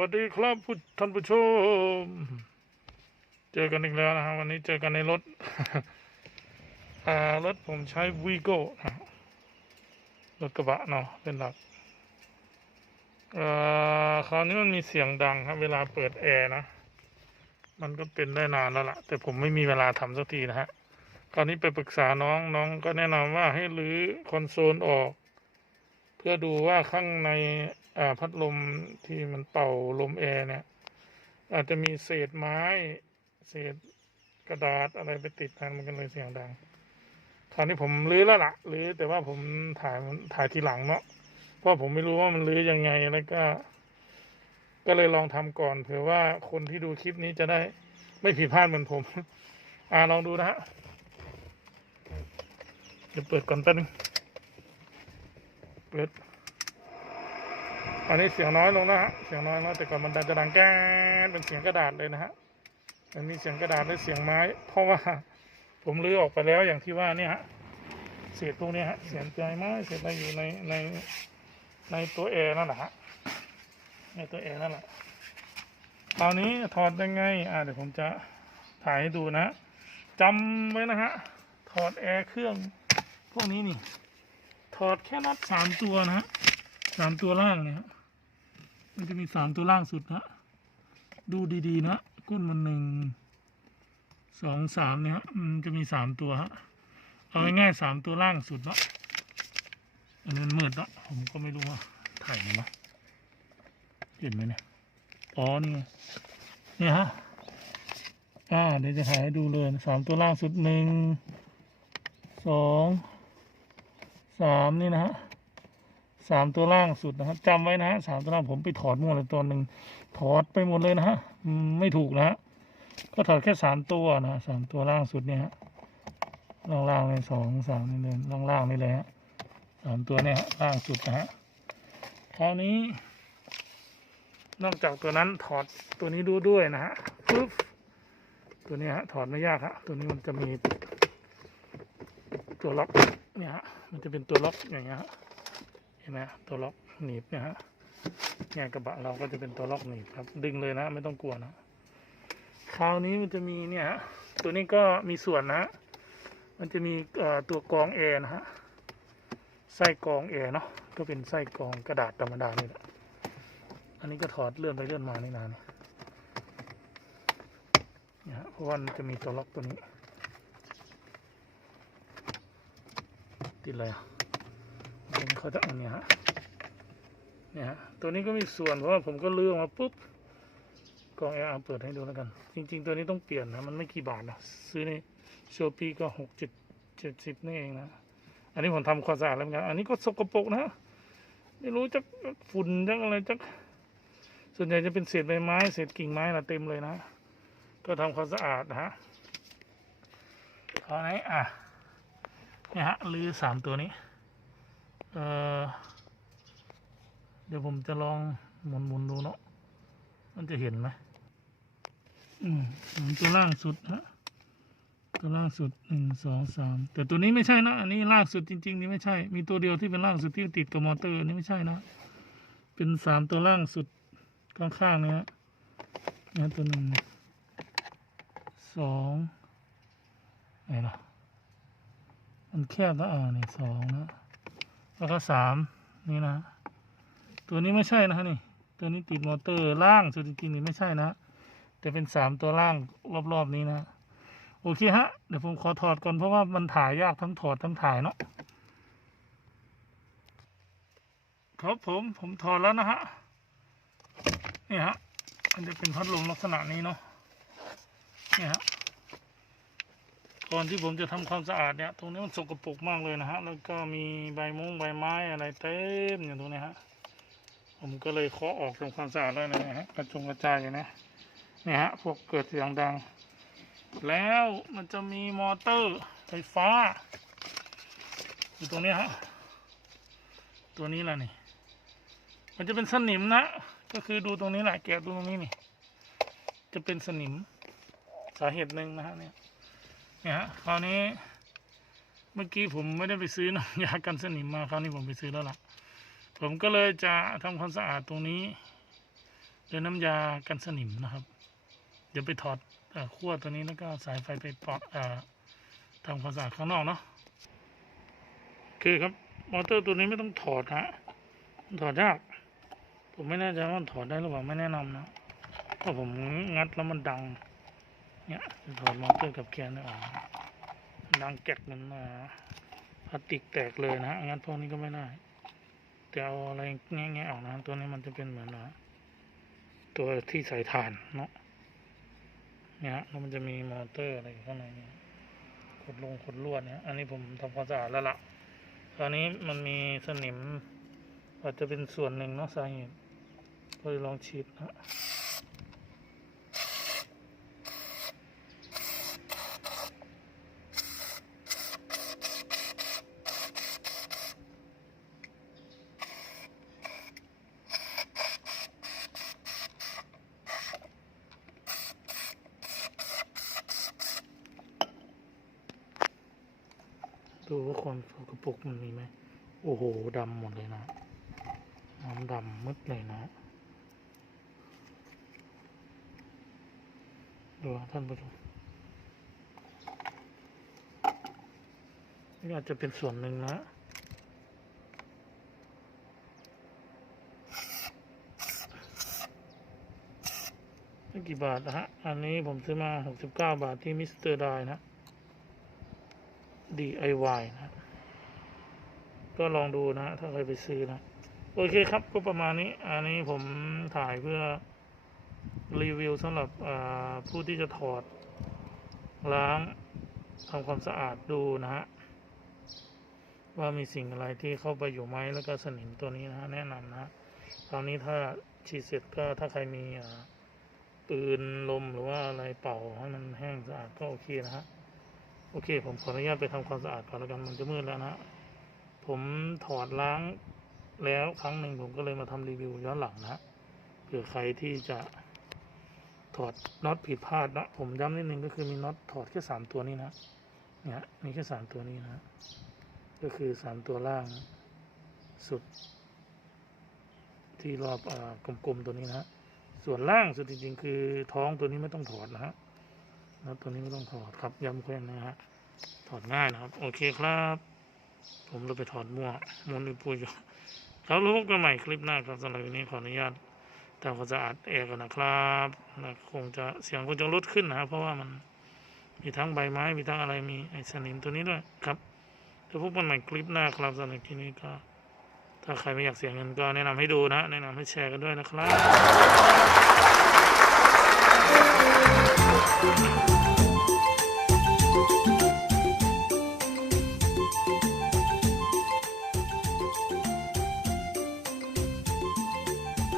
วัสดีครับผู้ท่านผู้ชม เจอกันอีกแล้วนะครับวันนี้เจอกันในรถรถผมใช้วีโก้นะรถกระบะเนาะเป็นหลักคราวนี้มันมีเสียงดังครับ เวลาเปิดแอร์นะ มันก็เป็นได้นานแล้วล่ะ แต่ผมไม่มีเวลาทำสักทีนะฮะคราวนี้ไปปรึกษาน้องน้องก็แนะนำว่าให้รื้อคอนโซลออก เพื่อดูว่าข้างใน พัดลมที่มันเป่าลมแอร์เนี่ย อาจจะมีเศษไม้ เศษกระดาษอะไรไปติดกันมันก็เลยเสียงดัง คราวนี้ผมรื้อแล้วละรื้อแต่ว่าผมถ่ายถ่ายทีหลังเนาะเพราะผมไม่รู้ว่ามันรื้อยังไงแล้วก็ ก็เลยลองทำก่อนเผื่อว่าคนที่ดูคลิปนี้จะได้ไม่ผิดพลาดเหมือนผม อ่าลองดูนะฮะเดี๋ยวเปิดก่อนแป๊บนึงเปิด อันนี้เสียงน้อยลงนะฮะ เสียงน้อยนะแต่ก่อนมันดังจะดังแก้เป็นเสียงกระดาษเลยนะฮะมันมีเสียงกระดาษและเสียงไม้ เพราะว่าผมรื้อออกไปแล้วอย่างที่ว่าเนี่ยฮะ เศษพวกนี้ฮะ เสียงใจไม้เศษอะไรอยู่ในในในตัวแอร์นั่นแหละฮะ ในตัวแอร์นั่นแหละคราวนี้ถอดยังไง อ่าเดี๋ยวผมจะถ่ายให้ดูนะจำไว้นะฮะ ถอดแอร์เครื่องพวกนี้นี่ ถอดแค่น็อตสามตัวนะฮะสามตัวล่างเนี่ย มันจะมีสามตัวล่างสุดนะ ดูดีๆนะ กุ้นมันหนึ่งสองสามเนี่ยฮะมันจะมีสามตัวฮะ เอาง่ายๆสามตัวล่างสุดเนาะอันนี้มันมืดเนาะผมก็ไม่รู้ว่าถ่ายไหนวะเห็นไหมเนี่ย อ๋อนี่เนี่ยฮะ อ่า เดี๋ยวจะถ่ายให้ดูเลยสามตัวล่างสุดหนึ่งสองสามนี่นะฮะ สามตัวล่างสุดนะครับจำไว้นะฮะสามตัวล่างผมไปถอดมั่วเลยตัวหนึ่งถอดไปหมดเลยนะฮะไม่ถูกนะฮะก็ถอดแค่สามตัวนะสามตัวล่างสุดเนี่ยฮะล่างล่างเลยสองสามนี่เลยล่างล่างนี่เลยฮะสามตัวเนี่ยล่างสุดนะฮะคราวนี้ นอกจากตัวนั้นถอดตัวนี้ดูด้วยนะฮะปึ๊บตัวนี้ฮะถอดไม่ยากฮะตัวนี้มันจะมี ตัวล็อกเนี่ยฮะมันจะเป็นตัวล็อกอย่างเงี้ยฮะ เห็นไหมตัวล็อกหนีบเนี่ยฮะงานกระบะเราก็จะเป็นตัวล็อกหนีบครับ ดึงเลยนะ ไม่ต้องกลัวนะคราวนี้มันจะมีเนี่ยฮะตัวนี้ก็มีส่วนนะมันจะมีตัวกรองแอร์นะฮะไส้กรองแอร์เนาะก็เป็นไส้กรองกระดาษธรรมดานี่แหละอันนี้ก็ถอดเลื่อนไปเลื่อนมานี่นานเนี่ยฮะเพราะว่ามันจะมีตัวล็อกตัวนี้ติดอะไรอะ เดี๋ยวเขาจะเอาเนี่ยฮะเนี่ยฮะตัวนี้ก็มีส่วนเพราะว่าผมก็เลือกมาปุ๊บกล่องแอร์เปิดให้ดูแล้วกัน จริง ๆ ตัวนี้ต้องเปลี่ยนนะมันไม่กี่บาทนะซื้อในโชปีก็หกเจ็ดเจ็ดสิบนี่เองนะอันนี้ผมทำความสะอาดแล้วเหมือนกันอันนี้ก็สกปรกนะไม่รู้จักฝุ่นจักอะไรจักส่วนใหญ่จะเป็นเศษใบไม้เศษกิ่งไม้นะเต็มเลยนะก็ทำความสะอาดนะฮะเอาไหนอะเนี่ยฮะลือสามตัวนี้ เอ่อเดี๋ยวผมจะลองหมุนหมุนๆดูเนาะมันจะเห็นไหมอืมตัวล่างสุดฮะตัวล่างสุดหนึ่งสองสามแต่ตัวนี้ไม่ใช่นะอันนี้ล่างสุดจริง ๆ นี่ไม่ใช่ มีตัวเดียวที่เป็นล่างสุดที่ติดกับมอเตอร์นี่ไม่ใช่นะ เป็นสามตัวล่างสุดข้างๆเนี่ยฮะนี่ตัวหนึ่งสองไหนล่ะมันแคบนะอ่านี่สองนะ แล้วก็สามนี่นะ ตัวนี้ไม่ใช่นะฮะนี่ ตัวนี้ติดมอเตอร์ล่างสุดจริงๆนี่ไม่ใช่นะ แต่เป็นสามตัวล่างรอบๆนี้นะ โอเคฮะ เดี๋ยวผมขอถอดก่อนเพราะว่ามันถ่ายยากทั้งถอดทั้งถ่ายเนาะ ครับผมผมถอดแล้วนะฮะ นี่ฮะ มันจะเป็นพัดลมลักษณะนี้เนาะ นี่ฮะ ก่อนที่ผมจะทำความสะอาดเนี่ย ตรงนี้มันสกปรกมากเลยนะฮะ แล้วก็มีใบมงใบไม้อะไรเต็มอยู่ตรงนี้ฮะ ผมก็เลยเคาะออกทำความสะอาดแล้วนะฮะ กระจงกระจายอยู่นะเนี่ยฮะ พวกเกิดเสียงดัง แล้วมันจะมีมอเตอร์ไฟฟ้า อยู่ตรงนี้ฮะ ตัวนี้แหละนี่ มันจะเป็นสนิมนะ ก็คือดูตรงนี้แหละแกะดูตรงนี้นี่ จะเป็นสนิมสาเหตุหนึ่งนะฮะเนี่ย เนี่ยฮะคราวนี้ เมื่อกี้ผมไม่ได้ไปซื้อน้ำยากันสนิมมาคราวนี้ผมไปซื้อแล้วล่ะ ผมก็เลยจะทำความสะอาดตรงนี้รือน้ำยากันสนิมนะครับ เดี๋ยวไปถอดอขั้วตัวนี้แล้วก็สายไฟไปปอ่อทำความสะอาดข้างนอกเนาะโอเคครับ มอเตอร์ตัวนี้ไม่ต้องถอดฮะถอดยากผมไม่แน่ใจว่าถอดได้หรือเปล่าไม่แนะนำนะเพราะผมงัดแล้วมันดัง เนี่ยถอดมอเตอร์กับแกนออกดังแกะมันอ่าพลาสติกแตกเลยนะฮะงัดพวกนี้ก็ไม่ได้แต่เอาอะไรแงะๆออกนะตัวนี้มันจะเป็นเหมือนอ่าตัวที่ใส่ถ่านเนาะเนี่ยฮะแล้วมันจะมีมอเตอร์อะไรข้างในเนี่ยขดลงขดลวดเนี่ย อันนี้ผมทำความสะอาดแล้วล่ะตอนนี้มันมีสนิมอาจจะเป็นส่วนหนึ่งเนาะสาเหตุก็เลยลองฉีดนะ ความสกปรกมันมีไหม โอ้โหดำหมดเลยนะ น้ำดำมืดเลยนะ ดูท่านผู้ชมนี่อาจจะเป็นส่วนหนึ่งนะไม่กี่บาทนะฮะ อันนี้ผมซื้อมา 69 บาทที่มิสเตอร์ไดนะ DIY นะ ก็ลองดูนะ ถ้าใครไปซื้อนะ โอเคครับก็ประมาณนี้ อันนี้ผมถ่ายเพื่อรีวิวสำหรับผู้ที่จะถอด ล้างทำความสะอาดดูนะฮะ ว่ามีสิ่งอะไรที่เข้าไปอยู่ไหมแล้วก็สนิมตัวนี้นะฮะ แนะนำนะคราวนี้ถ้าฉีดเสร็จก็ถ้าใครมีปืนลมหรือว่าอะไรเป่าให้มันแห้งสะอาดก็โอเคนะฮะ โอเค ผมขออนุญาตไปทำความสะอาดก่อนแล้วกันมันจะมืดแล้วนะฮะผมถอดล้างแล้วครั้งหนึ่งผมก็เลยมาทำรีวิวย้อนหลังนะฮะเผื่อใครที่จะถอดน็อตผิดพลาดนะผมย้ำนิดนึงก็คือมีน็อตถอดแค่สามตัวนี้นะเนี่ยมีแค่สามตัวนี้นะก็คือสามตัวล่าง สุด ที่รอบอกลมๆตัวนี้นะส่วนล่างสุดจริงๆ คือท้องตัวนี้ไม่ต้องถอดนะฮะ แล้วตัวนี้ไม่ต้องถอดครับย้ำแค่นะฮะถอดง่ายนะครับ โอเคครับ ผมเราไปถอดมั่วมวนอุปุยอยู่ครับแล้วพบกันใหม่คลิปหน้าครับสำหรับวันนี้ขออนุญาตทำความสะอาดแอร์กันนะครับนะคงจะเสียงคงจะลดขึ้นนะครับเพราะว่ามันมีทั้งใบไม้มีทั้งอะไรมีไอ้สนิมตัวนี้ด้วยครับแล้วพบกันใหม่คลิปหน้าครับสำหรับที่นี้ก็ ถ้าใครไม่อยากเสียเงินก็แนะนำให้ดูนะ แนะนำให้แชร์กันด้วยนะครับ Thank you.